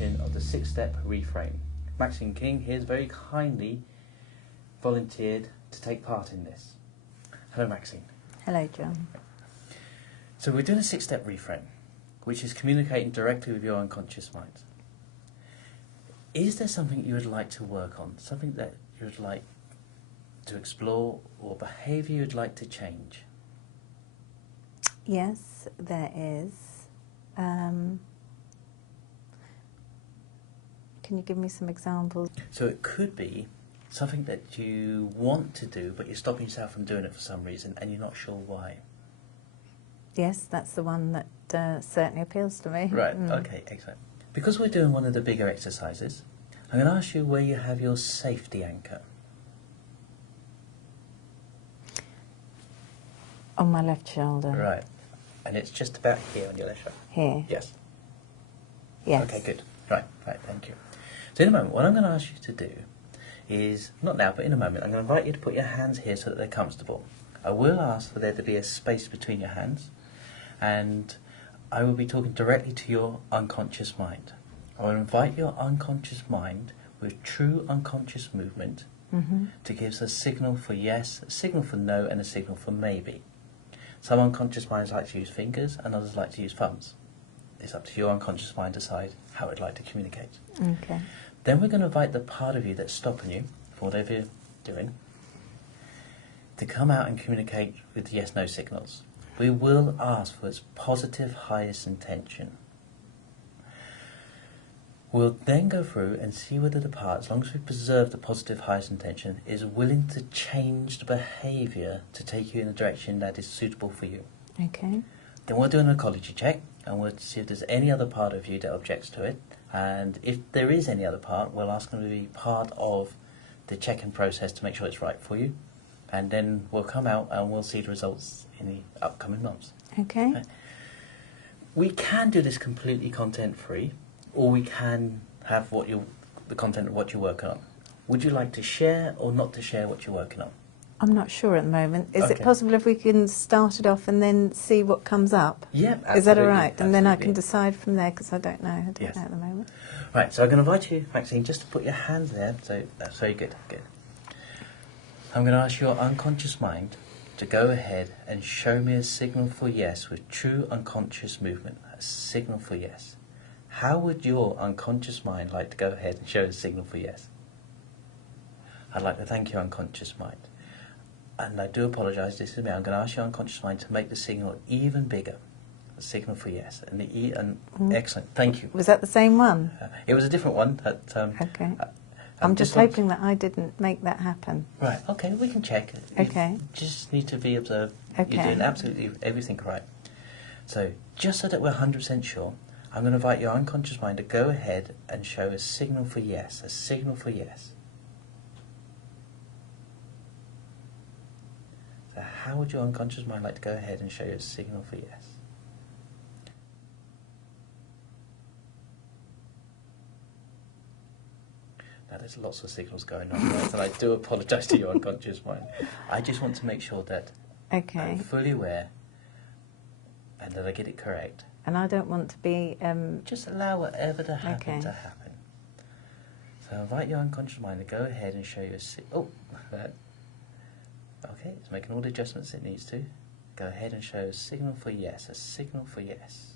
edition of the 6-Step Reframe. Maxine King has very kindly volunteered to take part in this. Hello, Maxine. Hello, John. So we're doing a 6-step reframe, which is communicating directly with your unconscious mind. Is there something you would like to work on, something that you would like to explore, or behaviour you'd like to change? Yes, there is. Can you give me some examples? So it could be something that you want to do, but you're stopping yourself from doing it for some reason, and you're not sure why. Yes, that's the one that certainly appeals to me. Right, okay, excellent. Because we're doing one of the bigger exercises, I'm going to ask you where you have your safety anchor. On my left shoulder. Right, and it's just about here on your left shoulder. Here. Yes. Yes. Okay, good. Right, thank you. So in a moment, what I'm going to ask you to do is, not now, but in a moment, I'm going to invite you to put your hands here so that they're comfortable. I will ask for there to be a space between your hands, and I will be talking directly to your unconscious mind. I will invite your unconscious mind with true unconscious movement to give us a signal for yes, a signal for no, and a signal for maybe. Some unconscious minds like to use fingers, and others like to use thumbs. It's up to your unconscious mind to decide how it would like to communicate. Okay. Then we're going to invite the part of you that's stopping you, for whatever you're doing, to come out and communicate with yes-no signals. We will ask for its positive highest intention. We'll then go through and see whether the part, as long as we preserve the positive highest intention, is willing to change the behaviour to take you in a direction that is suitable for you. Okay. Then we'll do an ecology check, and we'll see if there's any other part of you that objects to it. And if there is any other part, we'll ask them to be part of the check-in process to make sure it's right for you. And then we'll come out and we'll see the results in the upcoming months. Okay. We can do this completely content-free, or we can have the content of what you're working on. Would you like to share or not to share what you're working on? I'm not sure at the moment. Is it Okay. possible if we can start it off and then see what comes up? Yeah, absolutely. Is that all right? And then I Absolutely. can decide from there, because I don't know. I don't Yes. know at the moment. Right, so I'm going to invite you, Maxine, just to put your hands there. So that's very good. Good. I'm going to ask your unconscious mind to go ahead and show me a signal for yes with true unconscious movement. A signal for yes. How would your unconscious mind like to go ahead and show a signal for yes? I'd like to thank your unconscious mind. And I do apologise, this is me. I'm going to ask your unconscious mind to make the signal even bigger. A signal for yes. Excellent, thank you. Was that the same one? It was a different one. That, Okay. I'm just hoping that I didn't make that happen. Right, okay, we can check. Okay. You just need to be observed. Okay. You're doing absolutely everything right. So, just so that we're 100% sure, I'm going to invite your unconscious mind to go ahead and show a signal for yes. A signal for yes. So, how would your unconscious mind like to go ahead and show you a signal for yes? Now, there's lots of signals going on, right? And I do apologise to your unconscious mind. I just want to make sure that Okay. I'm fully aware and that I get it correct. And I don't want to be... Just allow whatever to happen Okay. to happen. So I invite your unconscious mind to go ahead and show you a signal. Oh, that. Okay, it's making all the adjustments it needs to. Go ahead and show a signal for yes. A signal for yes.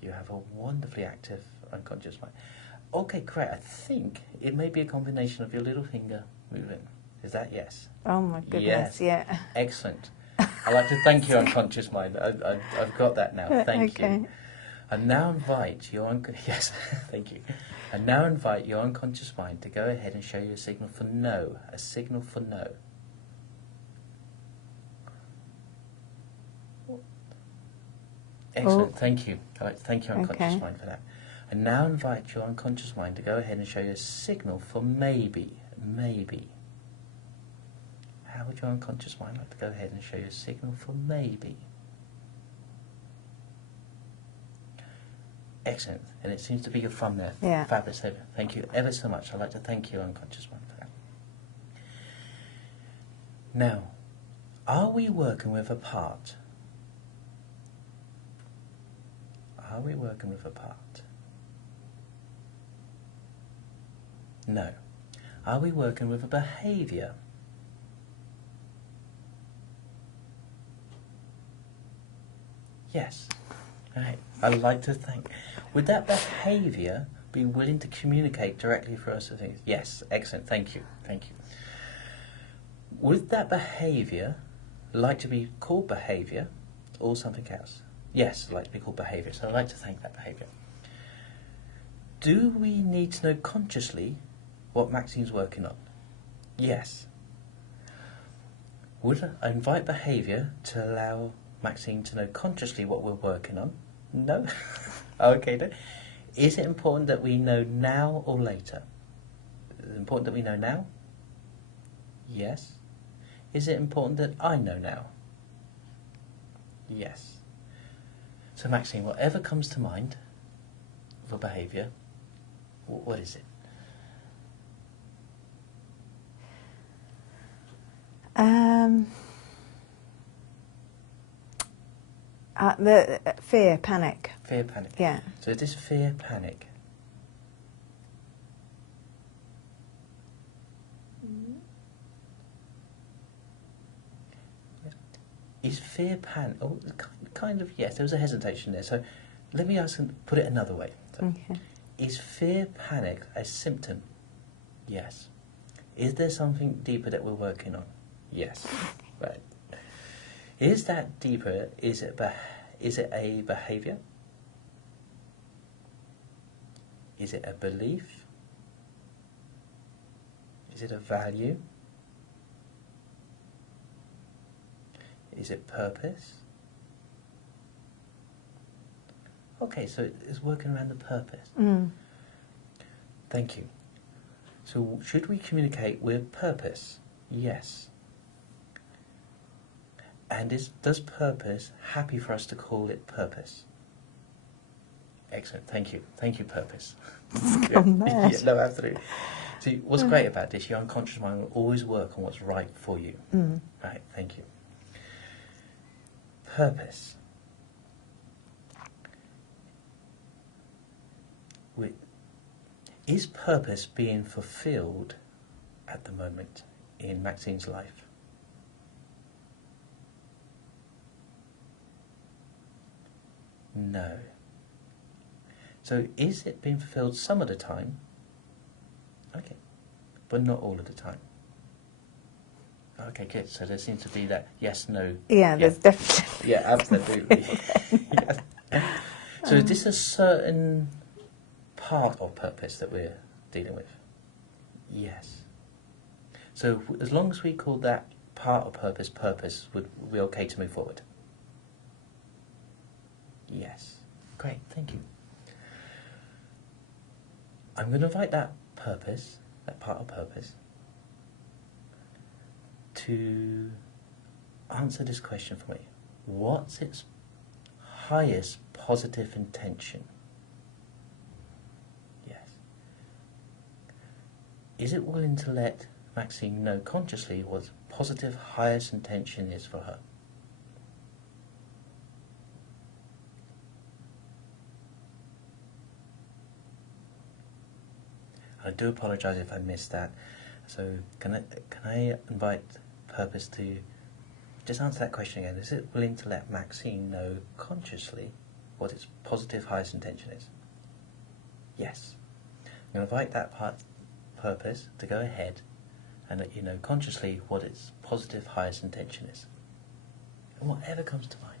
You have a wonderfully active unconscious mind. Okay, great. I think it may be a combination of your little finger moving. Is that yes? Oh, my goodness, Yes. yeah. Excellent. I'd like to thank your unconscious mind. I've got that now. Thank Okay. you. And now invite your yes, thank you. And now invite your unconscious mind to go ahead and show you a signal for no. A signal for no. Excellent. Oh. Thank you. I'd like to thank your unconscious Okay. mind for that. And now invite your unconscious mind to go ahead and show you a signal for maybe. Maybe. How would your unconscious mind like to go ahead and show you a signal for maybe? Excellent. And it seems to be your fun there. Yeah. Fabulous. Thank you ever so much. I'd like to thank your unconscious mind for that. Now, are we working with a part Are we working with a part? No. Are we working with a behaviour? Yes. Right. I'd like to think. Would that behaviour be willing to communicate directly for us? Yes. Excellent. Thank you. Thank you. Would that behaviour like to be called behaviour or something else? Yes, like to be called behaviour. So I'd like to thank that behaviour. Do we need to know consciously what Maxine's working on? Yes. Would I invite behaviour to allow Maxine to know consciously what we're working on? No. Okay then. Is it important that we know now or later? Is it important that we know now? Yes. Is it important that I know now? Yes. So Maxine, whatever comes to mind for behaviour, what is it? The fear, panic. Fear, panic. Yeah. So is this fear, panic? Is fear, panic? Oh, kind of, yes, there was a hesitation there. So let me ask and put it another way. So, Okay. is fear, panic a symptom? Yes. Is there something deeper that we're working on? Yes. Right. Is that deeper? Is it a behaviour? Is it a belief? Is it a value? Is it purpose? Okay, so it's working around the purpose. Mm. Thank you. So should we communicate with purpose? Yes. And does purpose happy for us to call it purpose? Excellent, thank you. Thank you, purpose. Yeah, no, absolutely. See, what's great about this, your unconscious mind will always work on what's right for you. Mm. Right, thank you. Purpose. Is purpose being fulfilled at the moment in Maxine's life? No. So is it being fulfilled some of the time? Okay. But not all of the time. Okay, good. So there seems to be that yes, no. Yeah, there's definitely. Yeah, absolutely. Yes. So is this a certain part of purpose that we're dealing with? Yes. So as long as we call that part of purpose, would be okay to move forward? Yes. Great, thank you. I'm going to invite that purpose, that part of purpose, to answer this question for me. What's its highest positive intention? Yes. Is it willing to let Maxine know consciously what positive highest intention is for her? I do apologise if I missed that. So can I invite purpose to just answer that question again? Is it willing to let Maxine know consciously what its positive highest intention is? Yes. I'm going to invite that purpose to go ahead and let you know consciously what its positive highest intention is. And whatever comes to mind.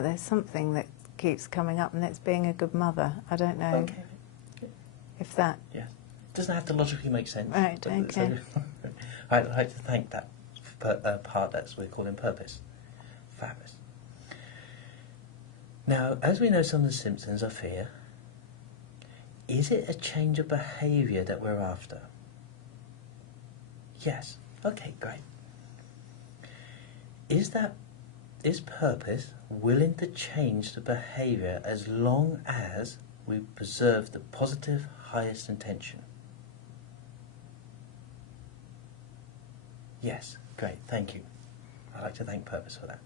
There's something that keeps coming up, and it's being a good mother. I don't know Okay. if that. Yes. It doesn't have to logically make sense. Right, okay. So, I'd like to thank that part that we're calling purpose. Fabulous. Now, as we know some of the symptoms of fear, is it a change of behaviour that we're after? Yes. Okay, great. Is that Is purpose willing to change the behaviour as long as we preserve the positive highest intention? Yes, great, thank you. I'd like to thank purpose for that.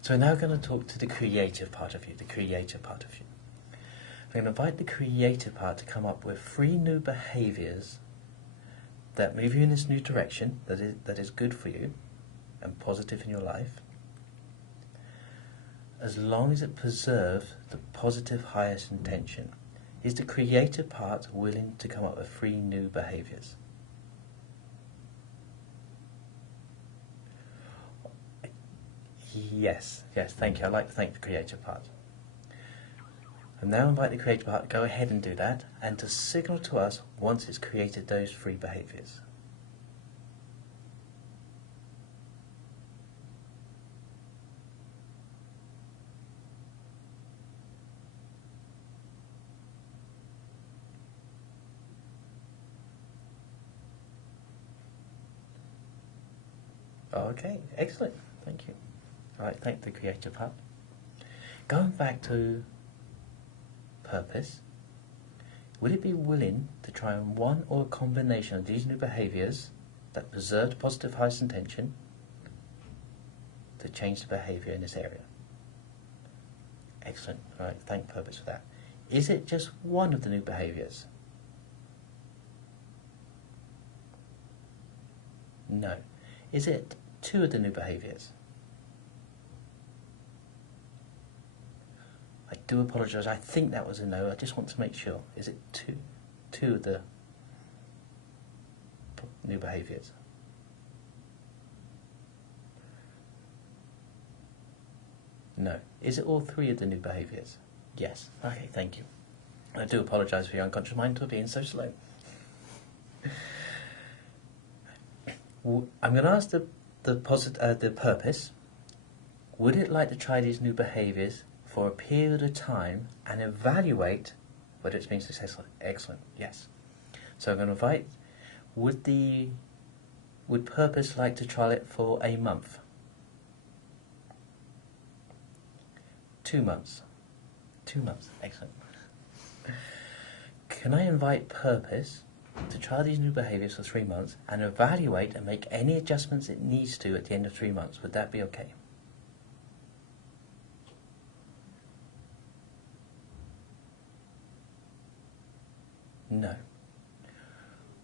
So we're now going to talk to the creative part of you, the creative part of you. I'm going to invite the creative part to come up with 3 new behaviours that move you in this new direction, that is good for you and positive in your life, as long as it preserves the positive highest intention. Is the creative part willing to come up with 3 new behaviours? Yes, thank you. I'd like to thank the creative part. And now invite the creative part to go ahead and do that, and to signal to us once it's created those 3 behaviours. Okay, excellent. Thank you. All right, thank the creative part. Going back to purpose, would it be willing to try on one or a combination of these new behaviours that preserve the positive highest intention to change the behaviour in this area? Excellent. All right, thank purpose for that. Is it just one of the new behaviours? No. Is it 2 of the new behaviours? I do apologise, I think that was a no, I just want to make sure. Is it 2 of the new behaviours? No. Is it all 3 of the new behaviours? Yes. Okay, thank you. I do apologise for your unconscious mind for being so slow. I'm going to ask the purpose, would it like to try these new behaviours for a period of time and evaluate whether it's been successful? Excellent, yes. So I'm going to invite, would purpose like to try it for a month? 2 months? 2 months, excellent. Can I invite purpose to try these new behaviours for 3 months and evaluate and make any adjustments it needs to at the end of 3 months? Would that be okay? No.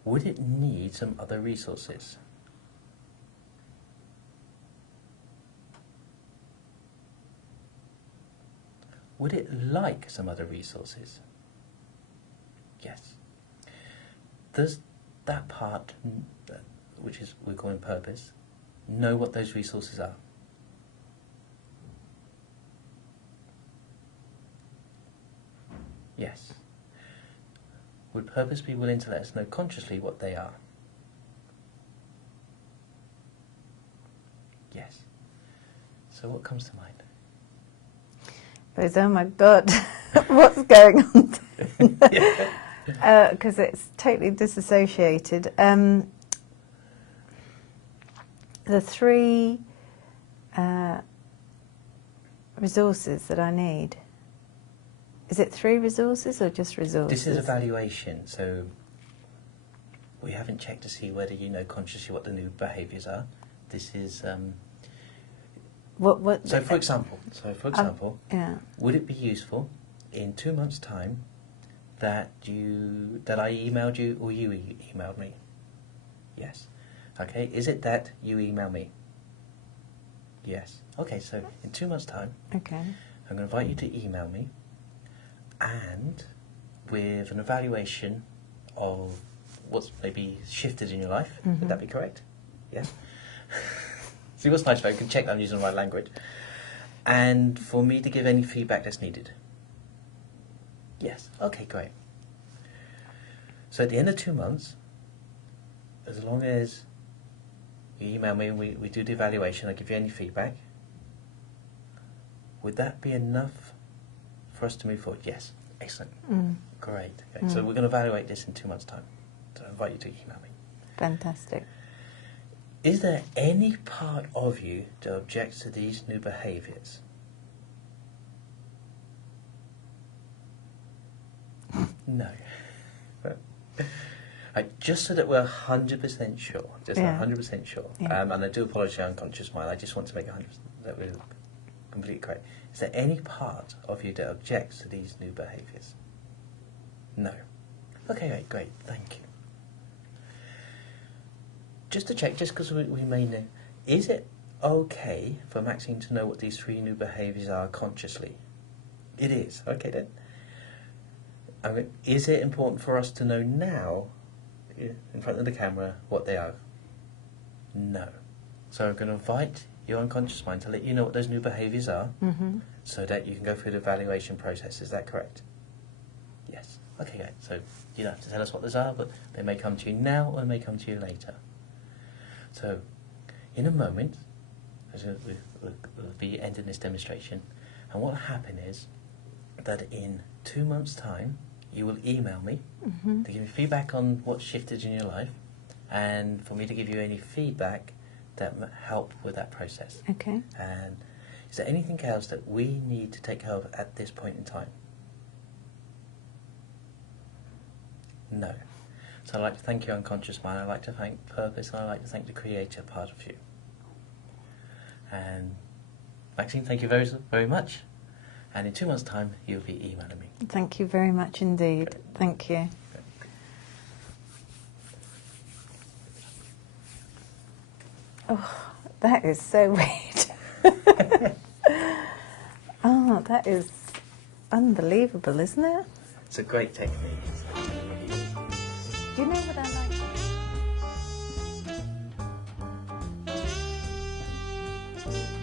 Would it need some other resources? Would it like some other resources? Yes. Does that part, which is we're calling purpose, know what those resources are? Yes. Would purpose be willing to let us know consciously what they are? Yes. So what comes to mind? Goes, oh my God, what's going on? Because it's totally disassociated. The 3 resources that I need. Is it 3 resources or just resources? This is evaluation, so we haven't checked to see whether you know consciously what the new behaviours are. This is So for example, yeah. Would it be useful in 2 months' time that I emailed you or you emailed me? Yes. Okay. Is it that you email me? Yes. Okay. So in 2 months' time, Okay. I'm going to invite you to email me, and with an evaluation of what's maybe shifted in your life. Mm-hmm. Would that be correct? Yes. See, what's nice about it, you can check that I'm using the right language. And for me to give any feedback that's needed. Yes. Okay, great. So at the end of 2 months, as long as you email me and we do the evaluation, I give you any feedback, would that be enough for us to move forward? Yes. Excellent. Great. Okay. So we're going to evaluate this in 2 months' time. So I invite you to email me. Fantastic. is there any part of you that objects to these new behaviours? No. Just so that we're 100% sure, just Yeah. 100% sure, Yeah. and I do apologise, unconscious mind, I just want to make 100% that we're completely correct. Is there any part of you that objects to these new behaviours? No. Okay, right, great, thank you. Just to check, just because we may know, is it okay for Maxine to know what these 3 new behaviours are consciously? It is, okay then. I mean, is it important for us to know now, in front of the camera, what they are? No. So I'm going to invite your unconscious mind to let you know what those new behaviours are, so that you can go through the evaluation process. Is that correct? Yes. Okay, great. So you don't have to tell us what those are, but they may come to you now or they may come to you later. So, in a moment, we'll be ending this demonstration, and what will happen is that in 2 months' time, you will email me to give me feedback on what shifted in your life, and for me to give you any feedback that help with that process. Okay. And is there anything else that we need to take care of at this point in time? No. So I'd like to thank your unconscious mind, I'd like to thank Purpose, and I'd like to thank the creator part of you. And Maxine, thank you very, very much. And in 2 months' time, you'll be emailing me. Thank you very much indeed. Thank you. Oh, that is so weird. Oh, that is unbelievable, isn't it? It's a great technique. Do you know what I like?